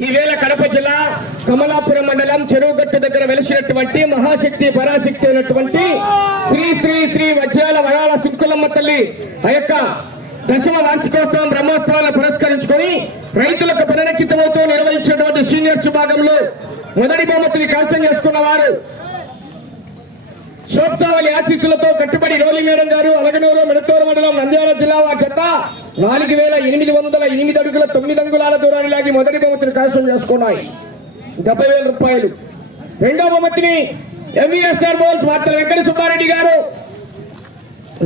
ఈవేళ కడప జిల్లా కమలాపురం మండలం చెరువుగట్టు దగ్గర వెలిసినటువంటి మహాశక్తి పరాశక్తి అయినటువంటి శ్రీ శ్రీ శ్రీ వజ్రాల వరాల సుక్కులమ్మ తల్లి ఆ యొక్క దశమ వార్షికోత్సవం బ్రహ్మోత్సవాలను పురస్కరించుకొని రైతులకు పునరకితమవుతూ నిర్వహించినటువంటి సీనియర్స్ విభాగంలో మొదటి బహుమతిని కైవసం చేసుకున్న వారు శోత్సావళి ఆశీస్సులతో కట్టుబడి రోలి గారు అలగనూరు మిడతూరు మండలం నంద్యాల జిల్లా వారి నాలుగు వేల ఎనిమిది వందల ఎనిమిది అడుగుల తొమ్మిది అంగుళాల దూరాన్ని లాగి మొదటి బహుమతిని కైవసం చేసుకున్నాయి. డెబ్బై వేల రూపాయలు. రెండో బహుమతిని ఎంవీఎస్ఆర్ బోల్స్ వార్తల వెంకట సుబ్బారెడ్డి గారు.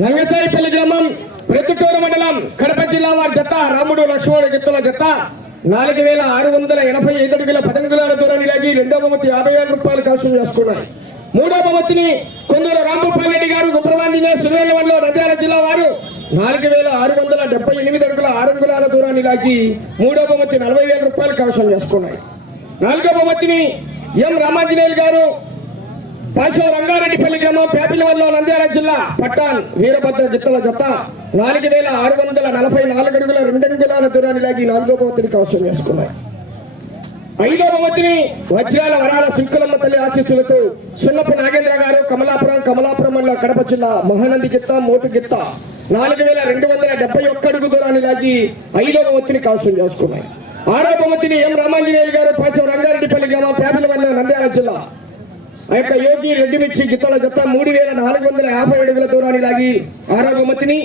రంగసాయిపల్లి గ్రామం ప్రతిటూరు మండలం కడప జిల్లా వారి జత రాముడు లక్ష్మణుడు గిత్తుల జత. నాలుగు వేల ఆరు వందల ఎనభై ఐదు అడుగుల పదంగులాల దూరాన్ని లాగి రెండో బహుమతి యాభై వేల రూపాయలు కైవసం చేసుకున్నాయి. మూడో బహుమతిని కొందరు రాంభూపాల్ రెడ్డి గారు గుప్రవాంజనే సురేలవల్లో నంద్యాల జిల్లా వారు. నాలుగు వేల ఆరు వందల డెబ్బై ఎనిమిది అడుగుల ఆరు అంగుళాల దూరాన్ని లాగి మూడో బహుమతి నలభై వేల రూపాయలు కైవసం చేసుకున్నాయి. నాలుగో బహుమతిని ఎం రామాంజనేయులు గారు పాశవ రంగారెడ్డిపల్లి గ్రామం పేపిలవల్లో నంద్యాల జిల్లా పట్టాన్ వీరభద్ర జిత్తల జత. నాలుగు వేల ఆరు వందల నలభై నాలుగు అడుగుల రెండంగుళాల దూరాన్ని లాగి నాలుగో బహుమతిని కవసం చేసుకున్నాయి. ఐదవ బహుమతిని వజ్రాల వరాల శుల్కలమ్మ తల్లి ఆశీస్సులతో సున్నపు నాగేంద్ర గారు కమలాపురం కమలాపురం మండల కడప జిల్లా మహానంది గిత్త మోటు గిత్త. నాలుగు వేల రెండు వందల డెబ్బై ఒక్క అడుగు దూరాన్ని లాగి ఐదవ బహుమతిని కవసం చేసుకున్నాయి. ఆరవ బహుమతిని ఎం రామాంజనేయులు గారు పాశం రంగారెడ్డిపల్లి గ్రామం పేపిలవల్లో నంద్యాల జిల్లా. ఆ యొక్క యోగి రెడ్డి మిర్చి గిత్తల జత మూడు వేల నాలుగు వందల యాభై అడుగుల దూరాన్ని లాగి ఆరవ బహుమతిని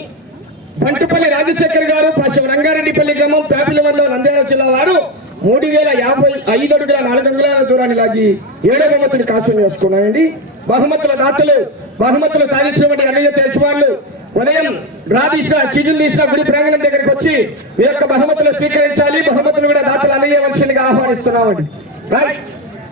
బంటుపల్లి రాజశేఖర్ గారు పాశం రంగారెడ్డిపల్లి గ్రామం పేపిలవల్లో నంద్యాల జిల్లా వారు. మూడు వేల యాభై ఐదు అడుగుల నాలుగు అడుగుల దూరాన్ని లాగి ఏడో బహుమతిని కాసం చేసుకున్నాయండి బహుమతుల దాతలు బహుమతులు సాధించినటువంటి అన్నయ్య తెచ్చువాళ్ళు ఉదయం డ్రా తీసిన చీజులు తీసిన గుడి ప్రాంగణం దగ్గరికి వచ్చి ఈ యొక్క బహుమతులు స్వీకరించాలి. బహుమతులు కూడా దాతలు అందజేయవలసిందిగా ఆహ్వానిస్తున్నామండి. రైట్.